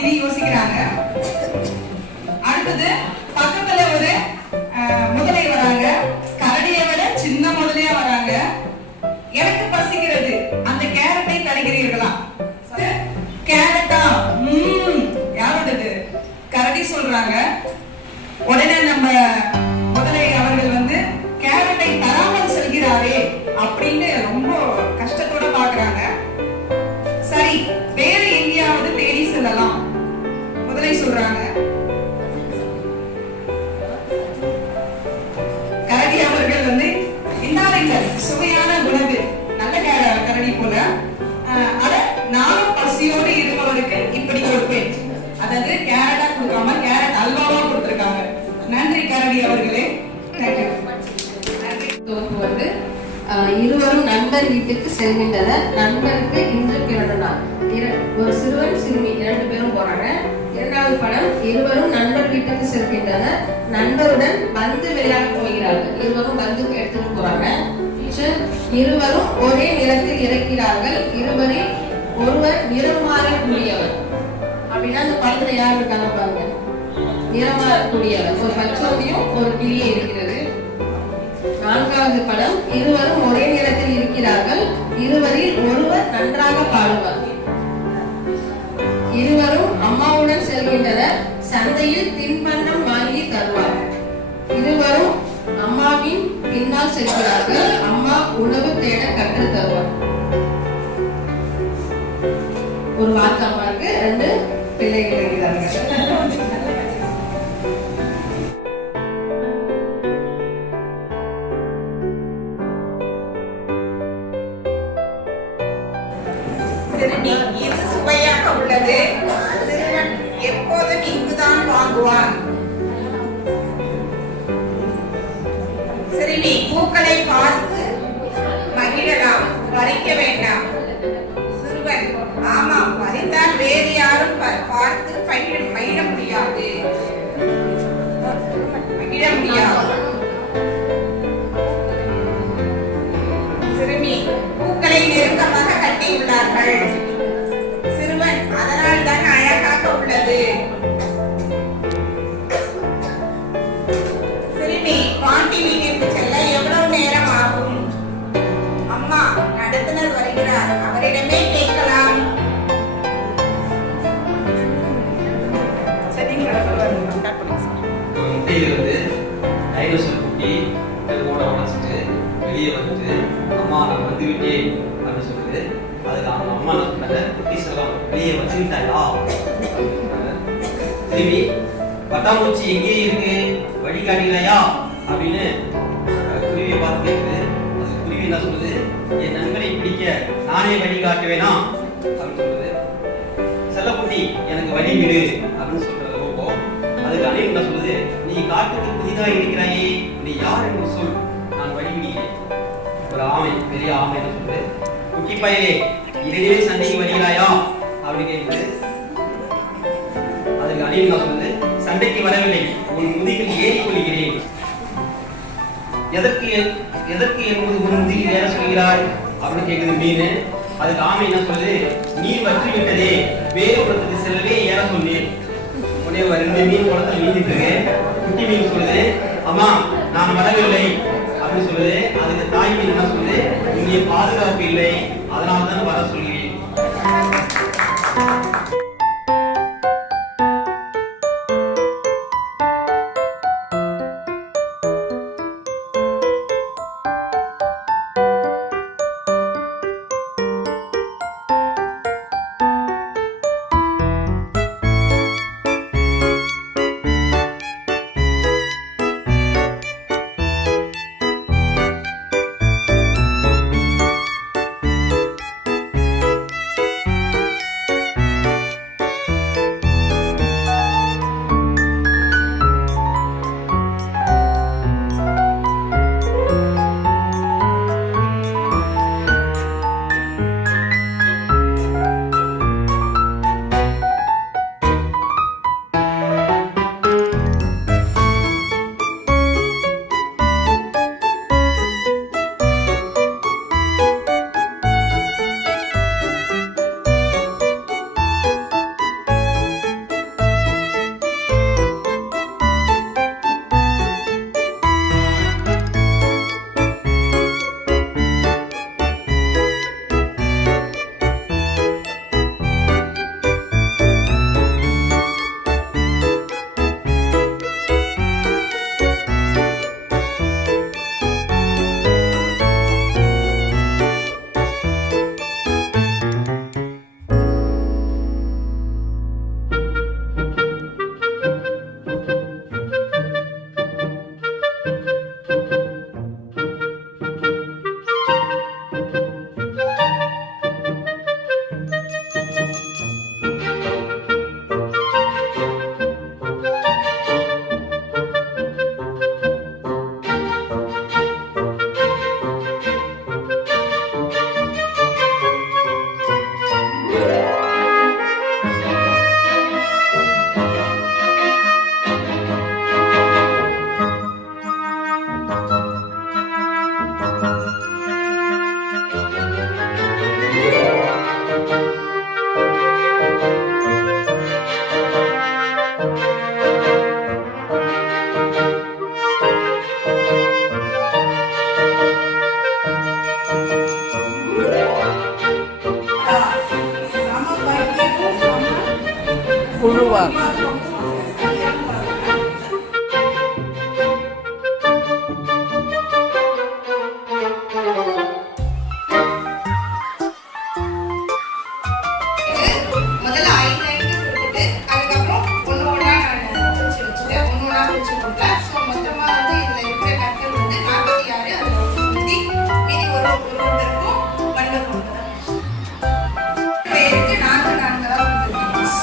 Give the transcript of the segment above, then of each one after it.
அப்படின்னு யோசிக்கிறாங்க. அடுத்தது பக்கத்துல ஒரு முதலை வராங்க. கரடியை விட சின்ன முதலையா வராங்க. எனக்கு பசிக்கிறது, அந்த கேரட்டை தருகிறீர்களா? கேரட்டா? யாரோடது? கரடி சொல்றாங்க. உடனே நம்ம முதலை அவர்கள் வந்து கேரட்டை தராமல் செல்கிறாரே அப்படின்னு ரொம்ப கஷ்டத்தோட பாக்குறாங்க. சரி, வேற எங்கேயாவது தேடி செல்லலாம். முதலை சொல்றாங்க. கரடி அவர்கள் வந்து இன்னாருங்கள் சுவையான உணவு, நல்ல கரடி போல, அத நானும் பசியோடு இருப்பவருக்கு இப்படி கொடுப்பேன். அதாவது கேரட்டா கொடுக்காம கேரட் அல்வாவா கொடுத்திருக்காங்க. நன்றி கரடி அவர்களே. வந்து இருவரும் நண்பர் வீட்டுக்கு செல்கின்றனர். நண்பருக்கு இன்று பிறந்த நாள். ஒரு சிறுவன் சிறுமி 2 பேரும் போறாங்க. இரண்டாவது படம், இருவரும் நண்பர் வீட்டுக்கு செல்கின்றனர். நண்பருடன் பந்து விளையாட போகிறார்கள். இருவரும் பந்து எடுத்துட்டு போறாங்க. இருவரும் ஒரே நிறத்தில் இருக்கிறார்கள். இருவரில் ஒருவர் நிறம் மாறக்கூடியவர். அப்படின்னா அந்த படத்துல யார் இருக்காங்க பாருங்க, நிறம் மாறக்கூடியவர். ஒரு பச்சோந்தியும் ஒரு கிளியே இருக்கிறது. நான்காவது படம், இருவரும் ஒரே நிறத்தில் இருக்கிறார்கள். இருவரில் ஒருவர் நன்றாக பாடுவார். இருவரும் அம்மாவுடன் செல்கின்றனர். சந்தையில் தின்பண்டம் வாங்கி தருவார். இருவரும் அம்மாவின் பின்னால் செல்கிறார்கள். அம்மா உணவு தேட கற்று தருவார். ஒரு வார்த்தை அம்மாவுக்கு 2 பிள்ளைகள் இருக்கிறார்கள். இது சுவையாக உள்ளது. சிறுவன் எப்போதும் இங்குதான் வாங்குவான். சிறுமி பூக்களை பார்த்து மகிழலாம், பறிக்க வேண்டாம். சிறுவன் ஆமாம், பறித்தால் வேறு யாரும் பார்த்து மகிழ முடியாது. சிறுமி பூக்களை நெருக்கமாக கட்டியுள்ளார்கள். சிறுவன் அதனால் தான் அழகாக உள்ளது. சிறுமி பாட்டி வீட்டிற்கு செல்ல எவ்வளவு நேரம் ஆகும்? அம்மா, நடத்துனர் வருகிறார், அவரிடமே கேட்கலாம். முட்டையிலிருந்து டைனோசர் குட்டி கூட உடச்சிட்டு வெளியே வந்துட்டு அம்மா நான் வந்து விட்டேன் அப்படின்னு சொல்லுது. அதுக்கு அவங்க அம்மா என்ன சொன்னாங்க, குட்டி செல்லம் வெளியே வந்துட்டாயா? திரும்பி பட்டாம்பூச்சி எங்கே இருக்கு, வழி காட்டுகிறாயா அப்படின்னு குருவியை பார்த்து கேட்குது. அது குருவி என்ன சொல்லுது, என் நண்பனை பிடிக்க நானே வழி காட்டுவேனா அப்படின்னு சொல்லுது. செல்லக்குட்டி எனக்கு வழி விடு அப்படின்னு சொல்றது. அதுக்கு அணில் என்ன சொல்லுது, நீ காட்டுக்கு புதிதாக இருக்கிறாயே, நீ யார் என்று சொல், நான் வழி விடுகிறேன். ஒரு ஆமை, பெரிய ஆமை என்ன சொல்லுது, குட்டி பயலே இரடிலே சண்டைக்கு வருகிறாயா அப்படின்னு கேட்குது. அதுக்கு அணில் என்ன சொல்லுது, சண்டைக்கு வரவில்லை, உன் முதுகில் ஏறி கொள்கிறேன். எதற்கு என்பது உன் முதுகில் ஏற சொல்கிறாய் அப்படின்னு கேட்குது மீன். அதுக்கு ஆமை என்ன சொல்லுது, நீர் வற்றி விட்டதே, வேறு இடத்துக்கு செல்லவே ஏற சொன்னேன். உடனே 2 மீன் குளத்துல நீந்திட்டு இருக்கு. குட்டி மீன் சொல்லுது, அம்மா நான் வரவில்லை அப்படின்னு சொல்லுது. அதுக்கு தாய் மீன் என்ன சொல்லுது, இங்கே பாதுகாப்பு இல்லை, அதனால தான் வர சொல்கிறேன். ரூபா. முதல்ல 5 லைன்கள் கொடுத்துட்டு அதுக்கப்புறம் ஒன்று ஒன்றா நான் பிரிச்சு வச்சுட்டேன். ஒன்று ஒன்றா பிரிச்சு கொடுத்தேன். ஸோ மொத்தமா வந்து இதுல இருக்கிற கற்கள் வந்து 46. அதுல வந்து மீதி ஒருத்தருக்கும் மண்ணில் கொடுக்குறேன். பேருக்கு 4 நான்களாக கொடுத்துருக்கேன்.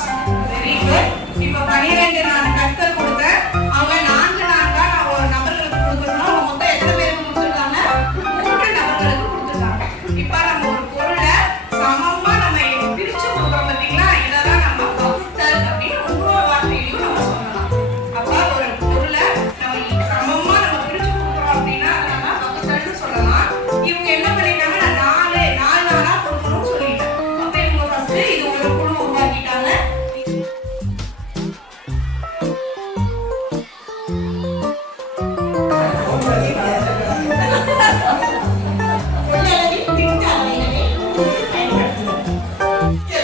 Very good. இப்போ 12 நான் கற்கள் கொடுத்தேன். அவங்க 4 நான்கா நான் ஒரு நபர்களுக்கு கொடுக்க சொன்னா அவங்க மொத்தம் எத்தனை பேருக்கு கொடுத்துருக்காங்க? 3 நபர்களுக்கு கொடுத்துருக்காங்க. இப்போ நம்ம ஒரு பொருளை சமமா நம்ம பிரிச்சு கொடுக்குறோம் பார்த்தீங்களா? இதெல்லாம் நம்ம பகுத்தல் அப்படின்னு ஒவ்வொரு வார்த்தையிலையும் நம்ம சொல்லலாம். அப்ப ஒரு பொருளை நம்ம சமமா நம்ம பிரிச்சு கொடுக்குறோம் அப்படின்னா அதை நம்ம பகுத்தல்னு சொல்லலாம். இவங்க என்ன பண்ணிட்டாங்க? நான் 4 நாளா கொடுக்கணும்னு சொல்லிட்டேன். அப்ப இவங்க ஃபர்ஸ்ட் இது ஒரு குழு உருவாக்கிட்டாங்க.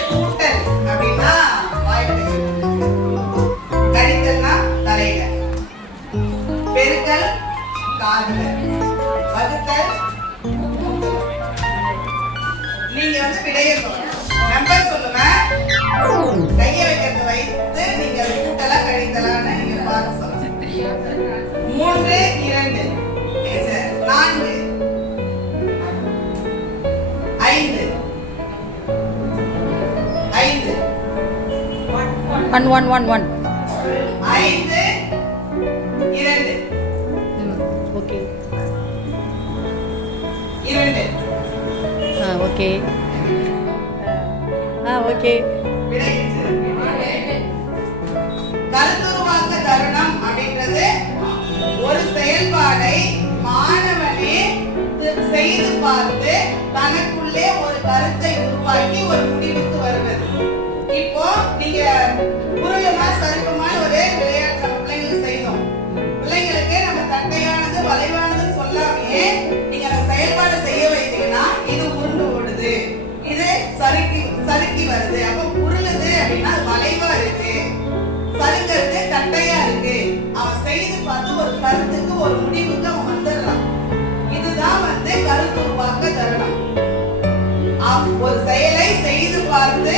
கூட்டல் அப்படின்னா வாய்ப்பு, கழித்தல்னா தலையில, பெருக்கல் காதுல, வகுத்தல் நீங்க வந்து விடைய சொல்லணும். நம்பர் சொல்லுங்க. கைய வைக்கிறத வைத்து நீங்க கூட்டலா கழித்தலான்னு நீங்க பார்த்து சொல்லணும். 3 2 4 5 5 1 1 1 1. 5 2 ஓகே. 2 ஓகே. ஓகே. கருத்துருவாக்க தருணம் அப்படின்றது ஒரு செயல்பாடை மாணவனே செய்து பார்த்து தனக்குள்ளே ஒரு கருத்தை உருவாக்கி ஒரு முடிவுக்கு வருவது. இப்போ நீங்க உருளமா சருப்பமான ஒரே விளையாட்டு நம்ம பிள்ளைங்களுக்கு செய்தோம். பிள்ளைங்களுக்கு நம்ம தட்டையானது வளைவானதுன்னு சொல்லாமையே நீங்க அந்த செயல்பாடை செய்ய வைத்தீங்கன்னா இது உருண்டு ஓடுது, இது சறுக்கி வருது. அப்போ உருளுது அப்படின்னா அது வளைவா இருக்கு, சறுக்கிறது தட்டையா இருக்கு. அவன் செய்து பார்த்து ஒரு கருத்துக்கு ஒரு முடிவுக்கு அவன் வந்துடுறான். இதுதான் வந்து கருத்துருவாக்க தருணம். ஒரு செயலை செய்து பார்த்து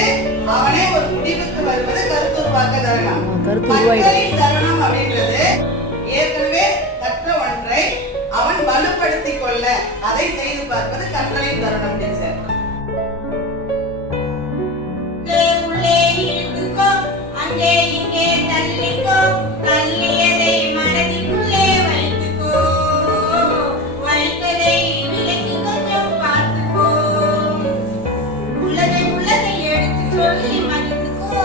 அவனே ஒரு முடிவுக்கு வருவது கருத்துருவாக்க தருணம். கற்றலின் தருணம் அப்படின்றது ஏற்கனவே கற்ற ஒன்றை அவன் வலுப்படுத்திக் கொள்ள அதை செய்து பார்ப்பது கற்றலின் தருணம். டீச்சர் உள்ளே இழுத்துக்கோ, அங்கே இங்கே தள்ளிக்கோ, தள்ளியதை மனதிற்குள்ளே வைத்துக்கோ, வைத்ததை விலக்கி கொஞ்சம் பார்த்துக்கோ, உள்ளதை எடுத்து சொல்லி மகிழ்ந்துக்கோ.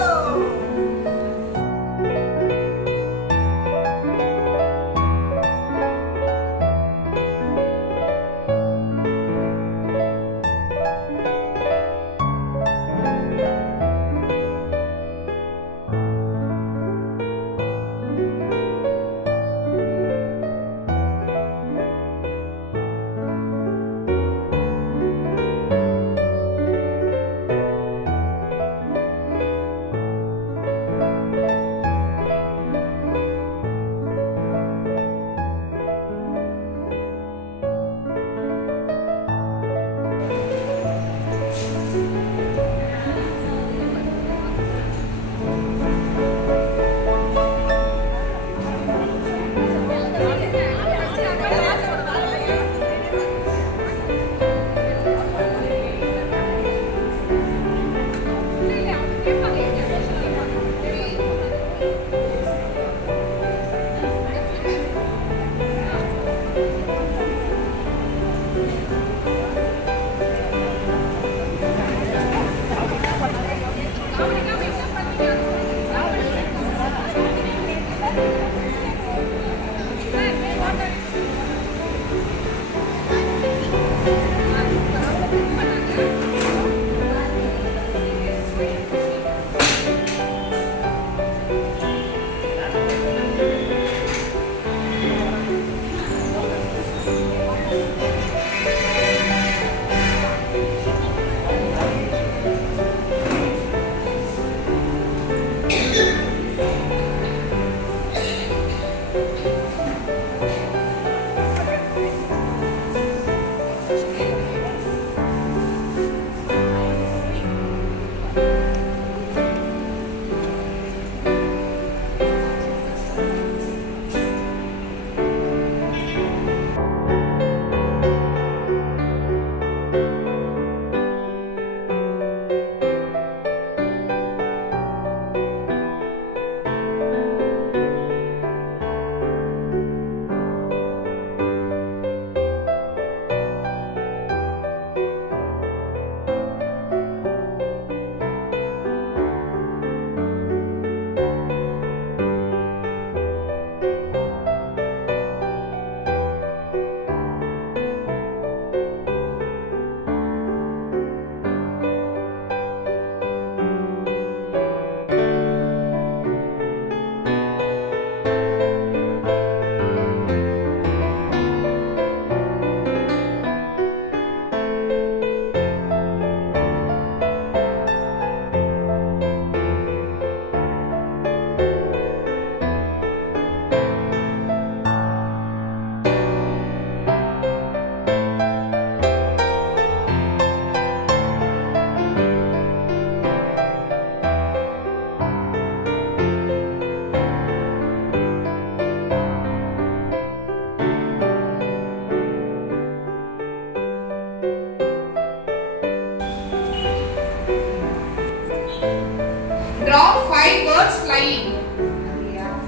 birds flying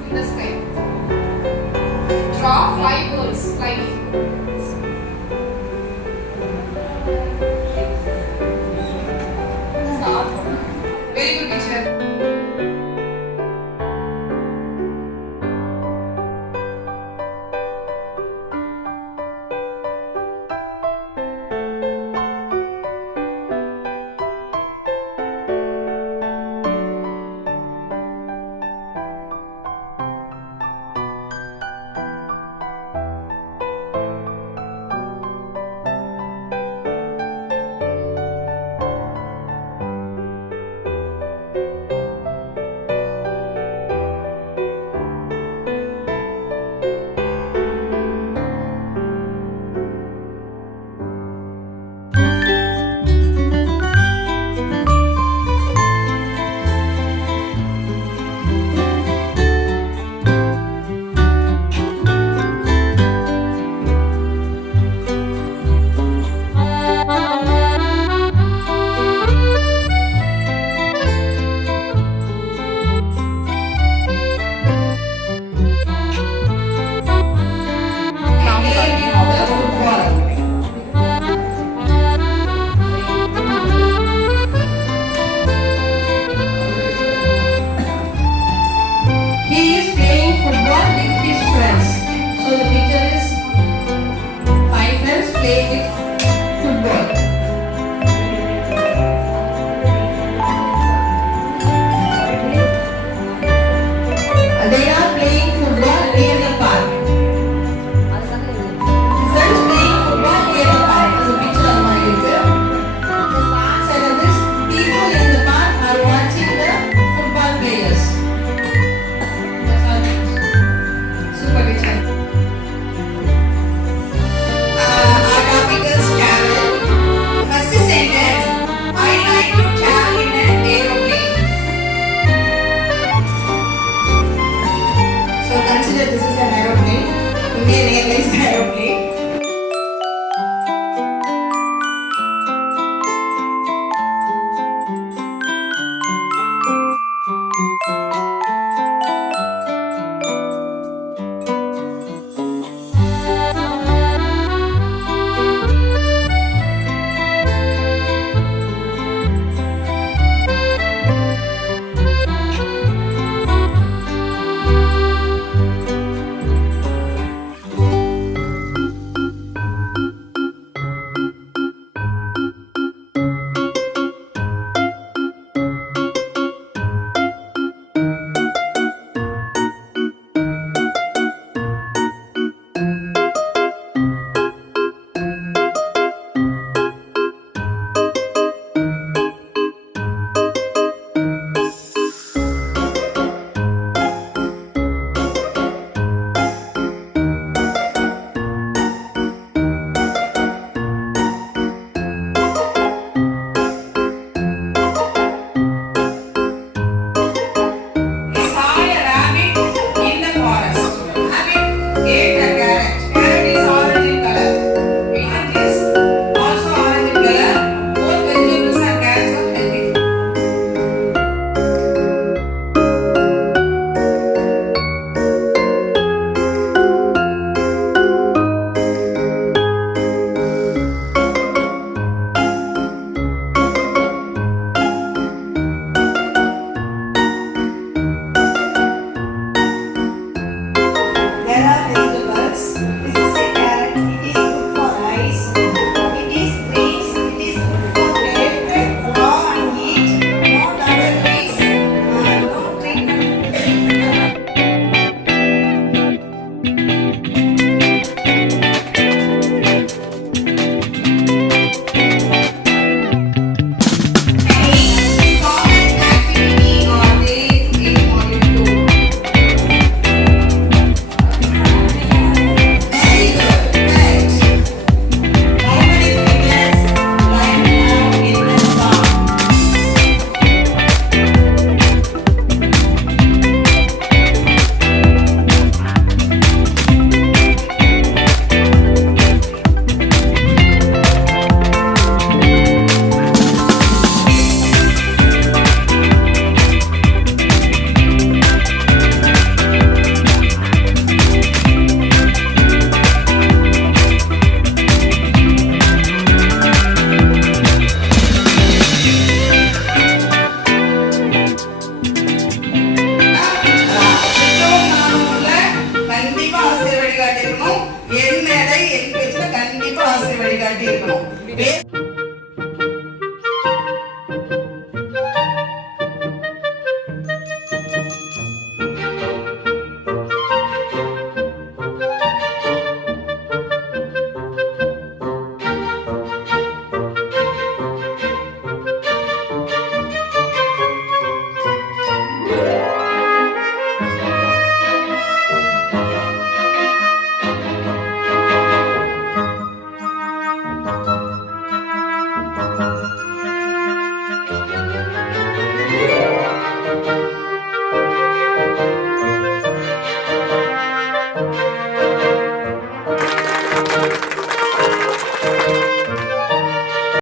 in the sky. Draw 5 birds flying. Stop. Very good, teacher.